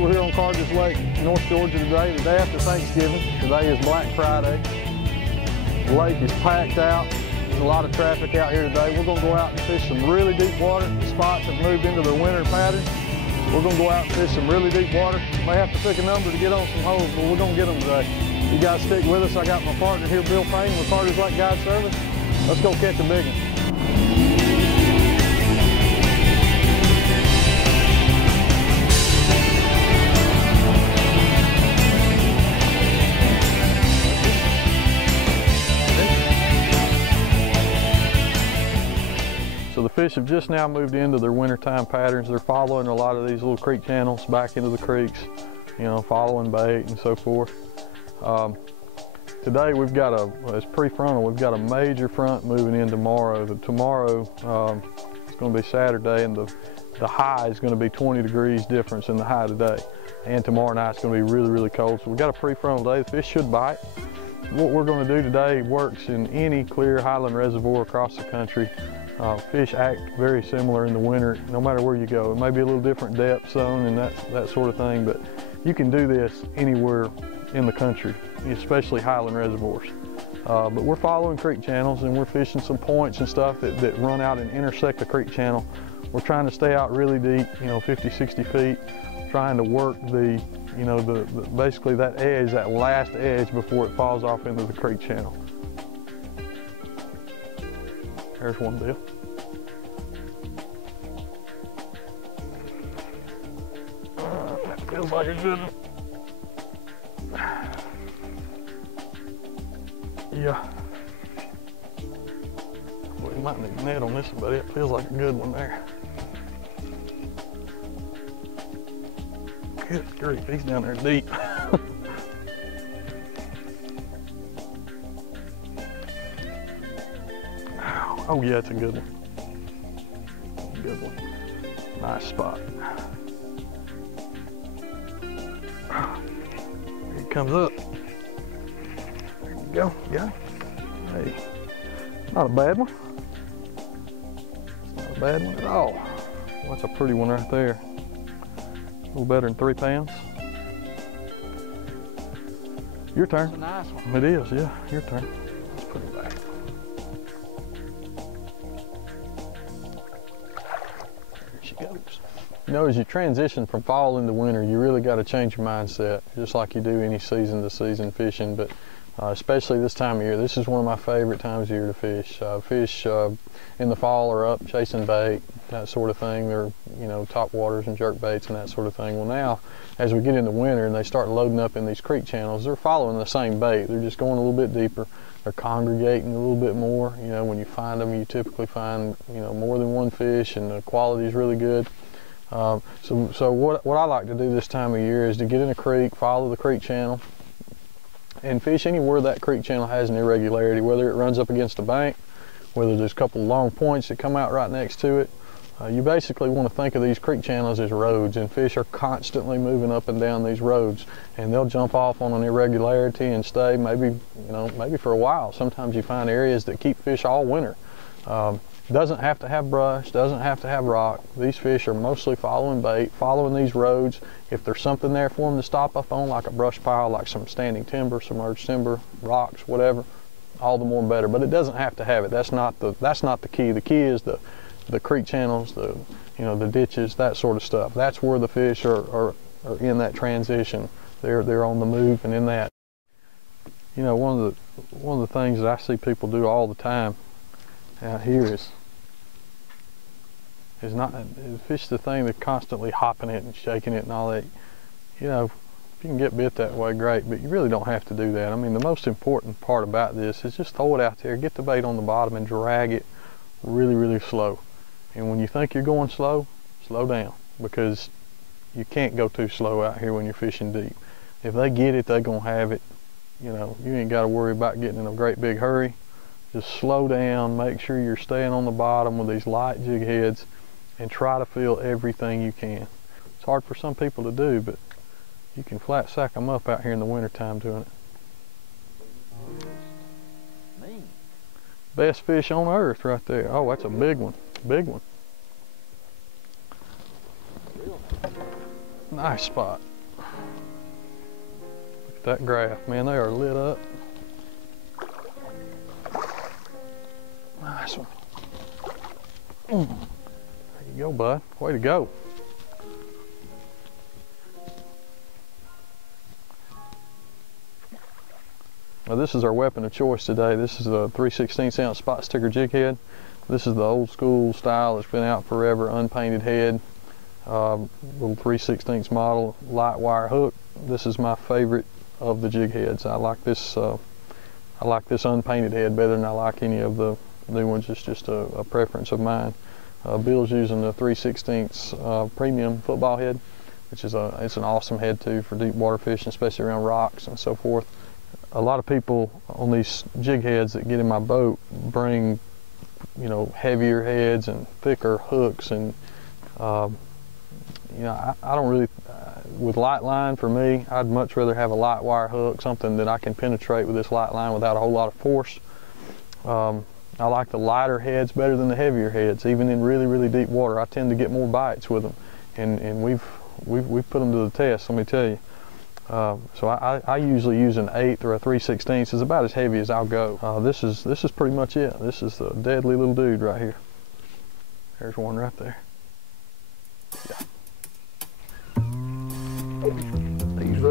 We're here on Carter's Lake, North Georgia today, the day after Thanksgiving. Today is Black Friday. The lake is packed out. There's a lot of traffic out here today. We're going to go out and fish some really deep water. The spots have moved into their winter pattern. We're going to go out and fish some really deep water. May have to pick a number to get on some holes, but we're going to get them today. You guys stick with us. I got my partner here, Bill Payne with Carter's Lake Guide Service. Let's go catch a big one. So the fish have just now moved into their wintertime patterns. They're following a lot of these little creek channels back into the creeks, you know, following bait and so forth. Today we've got it's prefrontal, we've got a major front moving in tomorrow. Tomorrow it's going to be Saturday, and the high is going to be 20 degrees difference in the high today. And tomorrow night it's going to be really, really cold. So we've got a prefrontal day. The fish should bite. What we're going to do today works in any clear highland reservoir across the country. Fish act very similar in the winter, no matter where you go. It may be a little different depth zone and that sort of thing, but you can do this anywhere in the country, especially highland reservoirs. But we're following creek channels and we're fishing some points and stuff that run out and intersect the creek channel. We're trying to stay out really deep, you know, 50, 60 feet, trying to work basically that edge, that last edge before it falls off into the creek channel. There's one, Bill. That feels like a good one. Yeah. We might need a net on this one, but it feels like a good one there. Good grief, he's down there deep. Oh yeah, it's a good one. Good one. Nice spot. Here he comes up. There you go. Got it. Hey, not a bad one. It's not a bad one at all. Well, that's a pretty one right there. A little better than 3 pounds. Your turn. That's a nice one. It is, yeah. Your turn. Let's put it back. You know, as you transition from fall into winter, you really got to change your mindset, just like you do any season-to-season fishing. But especially this time of year, this is one of my favorite times of year to fish. Fish in the fall are up chasing bait, that sort of thing. They're, you know, top waters and jerk baits and that sort of thing. Well, now, as we get into winter and they start loading up in these creek channels, they're following the same bait. They're just going a little bit deeper. They're congregating a little bit more. You know, when you find them, you typically find, you know, more than one fish, and the quality is really good. So what I like to do this time of year is to get in a creek, follow the creek channel, and fish anywhere that creek channel has an irregularity, whether it runs up against a bank, whether there's a couple of long points that come out right next to it. You basically want to think of these creek channels as roads, and fish are constantly moving up and down these roads, and they'll jump off on an irregularity and stay maybe for a while. Sometimes you find areas that keep fish all winter. Doesn't have to have brush, doesn't have to have rock. These fish are mostly following bait, following these roads. If there's something there for them to stop up on, like a brush pile, like some standing timber, submerged timber, rocks, whatever, all the more better. But it doesn't have to have it. That's not the key. The key is the creek channels, the ditches, that sort of stuff. That's where the fish are in that transition. They're on the move and in that. You know, one of the things that I see people do all the time out here is fish the thing that's constantly hopping it and shaking it and all that. You know, if you can get bit that way, great, but you really don't have to do that. I mean, the most important part about this is just throw it out there, get the bait on the bottom, and drag it really, really slow. And when you think you're going slow, slow down, because you can't go too slow out here when you're fishing deep. If they get it, they're gonna have it. You know, you ain't got to worry about getting in a great big hurry. Just slow down, make sure you're staying on the bottom with these light jig heads, and try to feel everything you can. It's hard for some people to do, but you can flat sack them up out here in the wintertime doing it. Best fish on earth right there. Oh, that's a big one, big one. Nice spot. Look at that graph, man, they are lit up. Nice one. There you go, bud. Way to go. Well, this is our weapon of choice today. This is a 3/16 ounce spot sticker jig head. This is the old school style that's been out forever, unpainted head. Little 3/16 model, light wire hook. This is my favorite of the jig heads. I like this unpainted head better than I like any of the new ones. It's just a preference of mine. Bill's using the 3/16 premium football head, which is it's an awesome head too for deep water fishing, especially around rocks and so forth. A lot of people on these jig heads that get in my boat bring, you know, heavier heads and thicker hooks, and you know, I don't really, with light line for me, I'd much rather have a light wire hook, something that I can penetrate with this light line without a whole lot of force. I like the lighter heads better than the heavier heads, even in really, really deep water. I tend to get more bites with them, and we've put them to the test, let me tell you. So I usually use an 1/8 or a 3/16. It's about as heavy as I'll go. This is pretty much it. This is the deadly little dude right here. There's one right there. Yeah.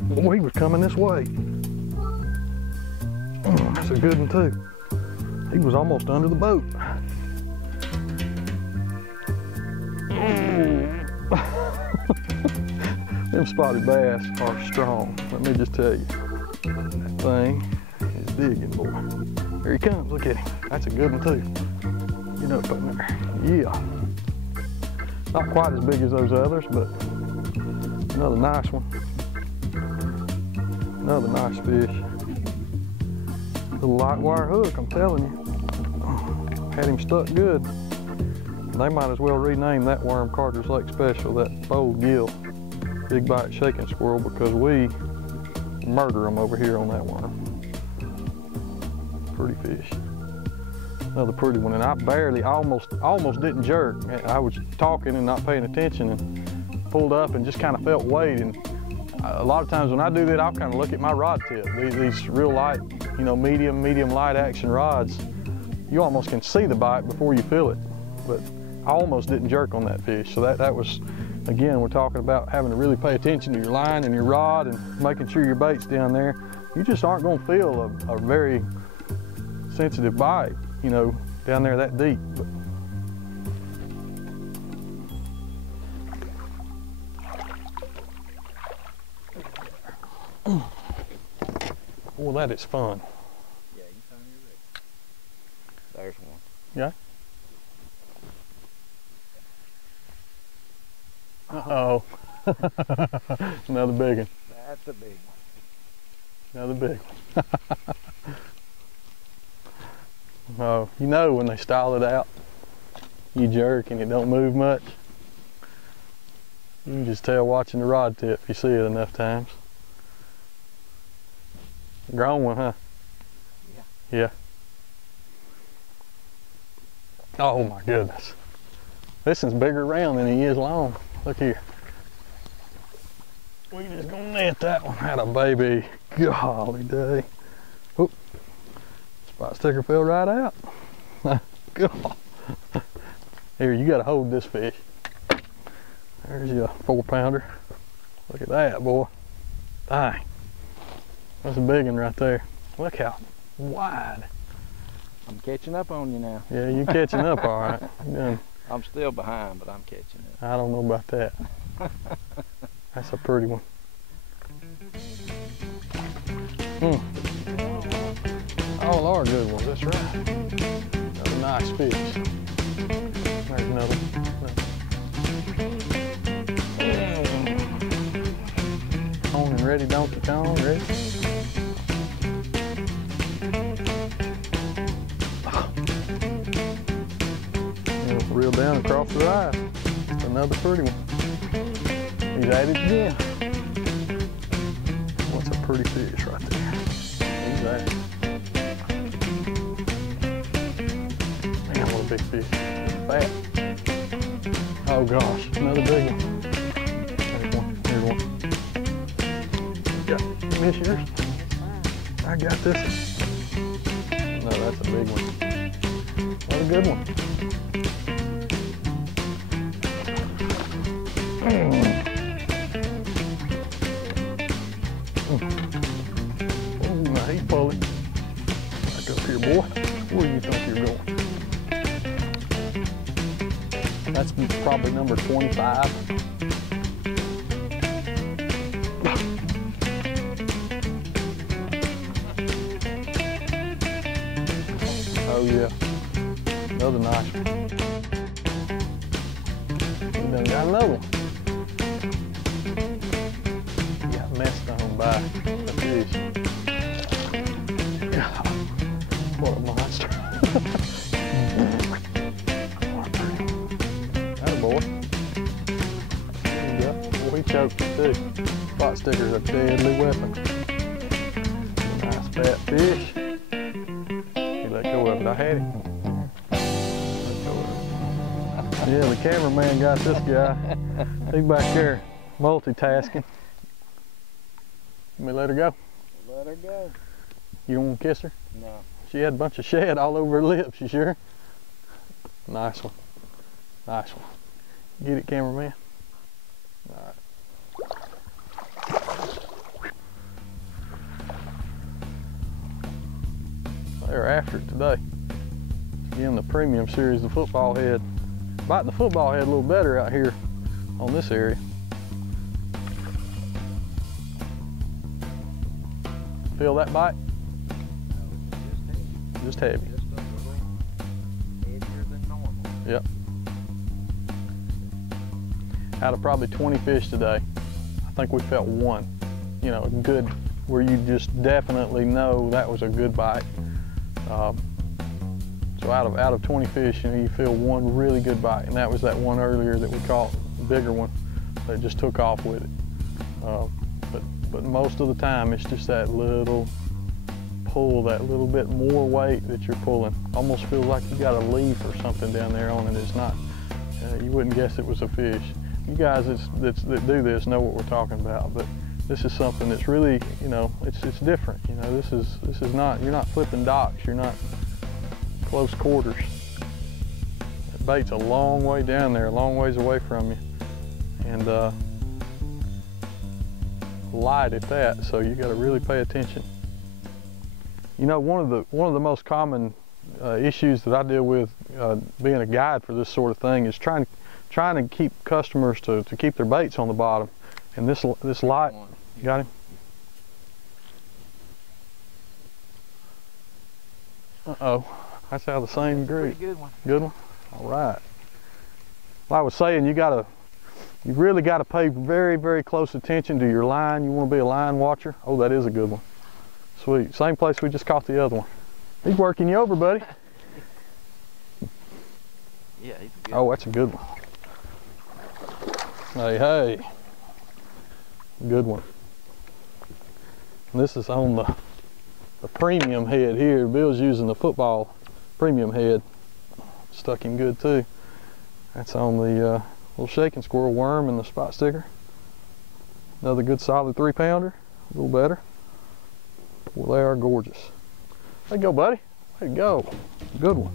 Boy, he was coming this way. That's a good one too. He was almost under the boat. Them spotted bass are strong, let me just tell you. That thing is digging, boy. Here he comes, look at him. That's a good one too. Get up in there. Yeah. Not quite as big as those others, but another nice one. Another nice fish. Little light wire hook, I'm telling you. Had him stuck good. They might as well rename that worm Carter's Lake Special, that bold gill, big bite shaking squirrel, because we murder them over here on that worm. Pretty fish. Another pretty one, and I barely, almost didn't jerk. I was talking and not paying attention and pulled up and just kind of felt weight. And a lot of times when I do that, I'll kind of look at my rod tip. These real light, you know, medium light action rods, you almost can see the bite before you feel it. But I almost didn't jerk on that fish. So that was, again, we're talking about having to really pay attention to your line and your rod and making sure your bait's down there. You just aren't going to feel a very sensitive bite, you know, down there that deep. Well, that is fun. Yeah, you found your rig. There's one. Yeah. Uh-oh. Another big one. That's a big one. Another big one. Oh, you know when they style it out, you jerk and it don't move much. You can just tell watching the rod tip if you see it enough times. Grown one, huh? Yeah. Yeah. Oh my goodness. This one's bigger round than he is long. Look here. We just gonna net that one. Had a baby. Golly day. Oop. Spot sticker fell right out. God. Here, you gotta hold this fish. There's your 4-pounder. Look at that, boy. Dang. That's a big one right there. Look how wide. I'm catching up on you now. Yeah, you catching up all right. I'm still behind, but I'm catching up. I don't know about that. That's a pretty one. All are good ones, that's right. Another nice fish. There's another. On and ready, donkey Kong, ready? Reel down across the rise. Another pretty one. He's at it again. What's a pretty fish right there? He's at it. Man, what a big fish. Fat. Oh gosh, another big one. There's one. Here's one. You miss yours? I got this. No, that's a big one. What a good one. Oh, now he's pulling. Back up here, boy. Where do you think you're going? That's probably number 25. Oh yeah, another nice one. We done got another one. Got messed on by the fish. God, what a monster. Attaboy. There you go. Boy, he choked it too. Spot sticker's a deadly weapon. Nice fat fish. Let go of it. I had it. Let go of it. Yeah, the cameraman got this guy. He's back there multitasking. Let me let her go. Let her go. You don't want to kiss her? No. She had a bunch of shad all over her lips. You sure? Nice one. Nice one. Get it, cameraman. All right. They're after it today. Again, the premium series, the football head. Biting the football head a little better out here on this area. Feel that bite? Just heavy. Just a little heavier than normal. Yep. Out of probably 20 fish today, I think we felt one. You know, good, where you just definitely know that was a good bite. So out of 20 fish, you know, you feel one really good bite, and that was that one earlier that we caught, the bigger one, that just took off with it. But most of the time, it's just that little pull, that little bit more weight that you're pulling. Almost feels like you got a leaf or something down there on it. It's not. You wouldn't guess it was a fish. You guys that do this know what we're talking about, but this is something that's really, you know, it's different. You know, this is not, you're not flipping docks, you're not close quarters. That bait's a long way down there, a long ways away from you, and light at that. So you got to really pay attention. You know, one of the most common issues that I deal with being a guide for this sort of thing is trying to keep customers to keep their baits on the bottom. And this light, you got him? Uh-oh, that's out of the same group. Good one. Good one? All right. Like I was saying, you really got to pay very, very close attention to your line. You want to be a line watcher. Oh, that is a good one. Sweet. Same place we just caught the other one. He's working you over, buddy. Yeah, he's a good Oh, that's a good one. Hey, hey. Good one. And this is on the premium head here. Bill's using the football premium head. Stuck him good too. That's on the little shaking squirrel worm and the spot sticker. Another good solid 3-pounder. A little better. Well, they are gorgeous. There you go, buddy. There you go. Good one.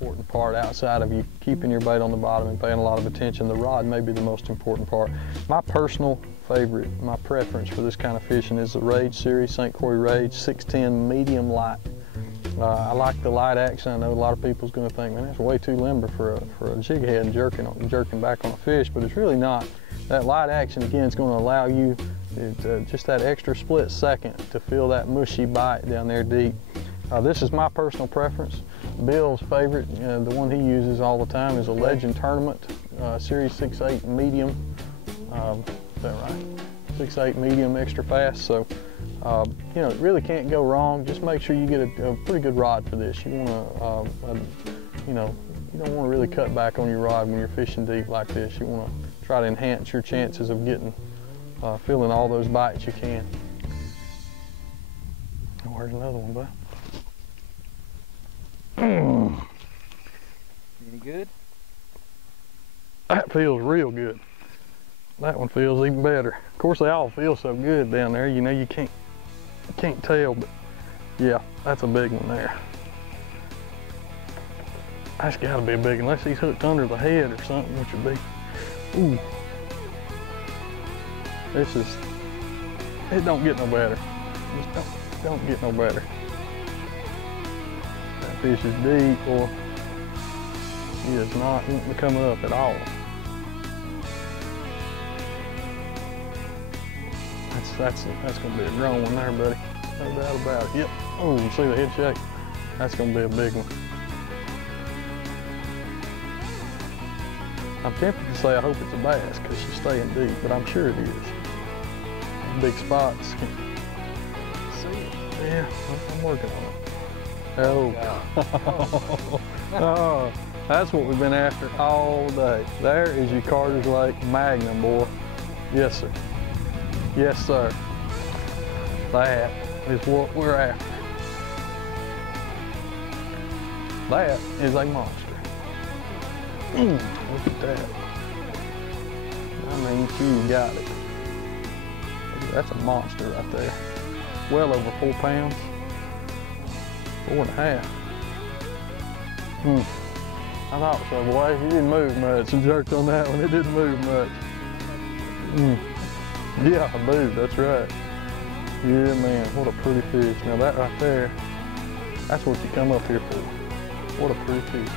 Important part outside of you keeping your bait on the bottom and paying a lot of attention, the rod may be the most important part. My personal favorite, my preference for this kind of fishing is the Rage series, St. Croix Rage 610 medium light. I like the light action. I know a lot of people's going to think, man, that's way too limber for a jig head and jerking back on a fish, but it's really not. That light action, again, is going to allow you just that extra split second to feel that mushy bite down there deep. This is my personal preference. Bill's favorite, the one he uses all the time, is a Legend Tournament Series 6.8 medium. Is that right? 6.8 medium extra fast. So, you know, it really can't go wrong. Just make sure you get a pretty good rod for this. You want to, you know, you don't want to really cut back on your rod when you're fishing deep like this. You want to try to enhance your chances of getting, feeling all those bites you can. Where's another one, bud? Any good? That feels real good. That one feels even better. Of course, they all feel so good down there. You know, you can't tell, but yeah, that's a big one there. That's gotta be a big one, unless he's hooked under the head or something, which would be, ooh. This is, it don't get no better. Just don't get no better. That fish is deep, or he is not wanting to come up at all. That's gonna be a grown one there, buddy. No doubt about it. Yep. Oh, you see the head shake? That's gonna be a big one. I'm tempted to say I hope it's a bass because she's staying deep, but I'm sure it is. Big spots. See it? Yeah, I'm working on it. Oh. Oh, that's what we've been after all day. There is your Carter's Lake Magnum, boy. Yes, sir. Yes, sir. That is what we're after. That is a monster. Look at that. I mean, she got it. That's a monster right there. Well over 4 pounds. 4.5. I thought so, boy. He didn't move much. He jerked on that one. It didn't move much. Yeah, I moved. That's right. Yeah, man. What a pretty fish. Now that right there, that's what you come up here for. What a pretty fish.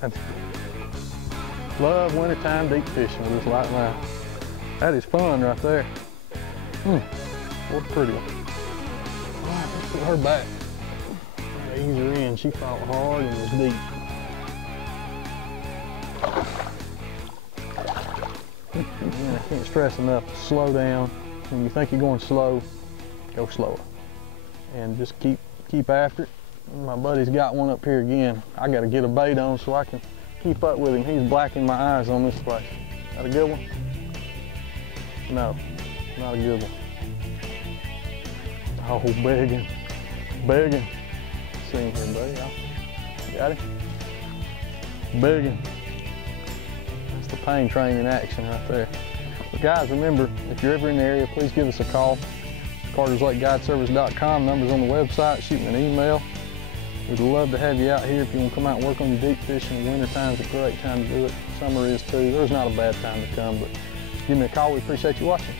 That's good. Love wintertime deep fishing with this light line. That is fun right there. What a pretty one. All right, let's put her back. Ease her in. She fought hard and was deep. I can't stress enough to slow down. When you think you're going slow, go slower. And just keep after it. My buddy's got one up here again. I gotta get a bait on so I can keep up with him. He's blacking my eyes on this place. That a good one? No, not a good one. Oh, begging. See him here, buddy. Got him? Begging. That's the Payne train in action right there. But guys, remember, if you're ever in the area, please give us a call. CartersLakeGuideService.com. Number's on the website. Shoot me an email. We'd love to have you out here if you want to come out and work on your deep fishing. Winter time's a great time to do it. Summer is too. There's not a bad time to come, but give me a call. We appreciate you watching.